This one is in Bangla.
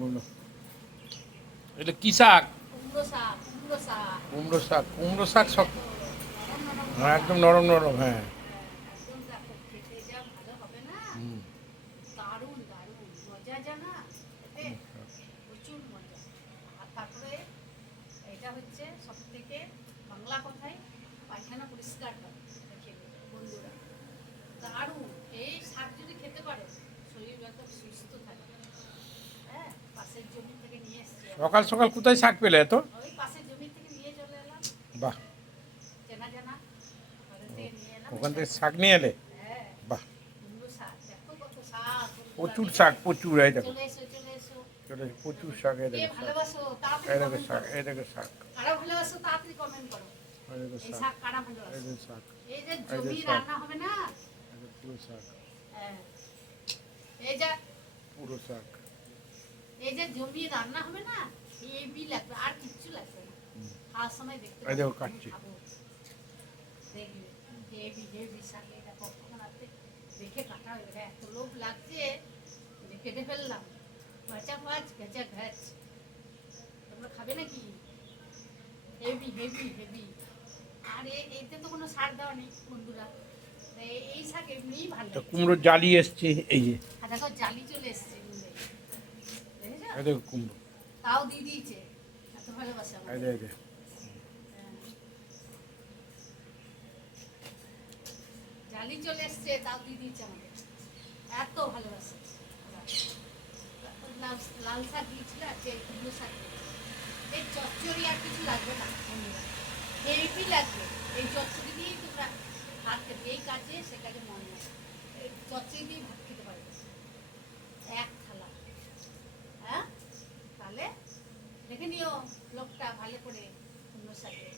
বলো, এটা কি শাক? কুমড়ো শাক, কুমড়ো শাক। কুমড়ো শাক। কুমড়ো শাক সব দেখো, নরম নরম হ্যাঁ, করা একদম আছে। নরম নরম, হ্যাঁ। একদম দেখো, খেতে যা ভালো হবে না, হুম। দারুণ দারুণ মজা জানা এতে, প্রচুর মজা। আর তারপরে এটা হচ্ছে সব থেকে বাংলা কথায় পায়খানা পরিষ্কার হয় এটা খেলে বন্ধুরা, দারুণ। এই শাক যদি খেতে পারো শরীর একদম সুস্থ থাকে। হ্যাঁ, পাশের জমি থেকে নিয়ে এসছি আমি। সকাল সকাল কোথায় শাক পেলে এত? ওই পাশের জমি থেকে নিয়ে চলে এলাম, বাহ। চেনা জানা, ওখান থেকে নিয়ে এলাম ওখান এটা। থেকে শাক নিয়ে এলে? হ্যাঁ, বাহ। কুমড়ো শাক, দেখো কত শাক বন্ধুরা প্রচুর দেখে। শাক, প্রচুর। এই দেখো, চলে এসো চলে এসো। চলে প্রচুর শাক। এই কে দেখো শাক, ভালোবাসো তাড়াতাড়ি এই দেখো কমেন্ট শাক, করো। এই দেখো শাক, কারা ভালোবাসো তাড়াতাড়ি কমেন্ট করো। এই দেখো এই শাক, শাক কারা এই ভালোবাসো? দেখো শাক, এই যে এই যে জমি শাক, রান্না হবে না, এই যে পুরো শাক, হ্যাঁ, এই যে পুরো শাক। এই যে জমি রান্না হবে না, এই বি লাগবে, আর কিচ্ছু লাগবে না। খাওয়ার সময় দেখতে এই পাবো, দেখো আমি কাটছি। খাবো, দেখবে হেভি হেভি শাক। এটা কখন আসতে দেখে কাটা হয়ে গেছে, এত লোভ লাগছে যে কেটে ফেললাম। বাঁচা মাছ ভেজা ভেজ, তোমরা খাবে নাকি? Heavy heavy heavy. আর এতে তো কোনো সার দেওয়া নেই বন্ধুরা, এই শাক এমনিই ভালো তো লাগে। কুমড়ো জালি এসছে, এই যে আর দেখো জালি চলে এসছে দেখেছো, এই দেখো কুমড়ো, তাও দিয়ে দিয়েছে, এত ভালোবাসে এই আমাদের। যে, এই যে। হ্যাঁ, জালি চলে এসছে, তাও দিয়ে দিয়েছে আমাদের, এত ভালোবাসে। লাল লাল শাক দিয়েছিল, আজকে কুমড়ো শাক দিয়েছে। এই চচ্চড়ি আর কিছু লাগবে না বন্ধুরা, হেভি লাগবে। এই চচ্চড়ি দিয়েই তোমরা ভাত খেতে, এই কাজে সে কাজে মন নেই, এই চচ্চড়ি দিয়েই ভাত খেতে পারবে এক থালা। হ্যাঁ, তাহলে দেখে নিও লোকটা ভালো করে কুমড়ো শাকে।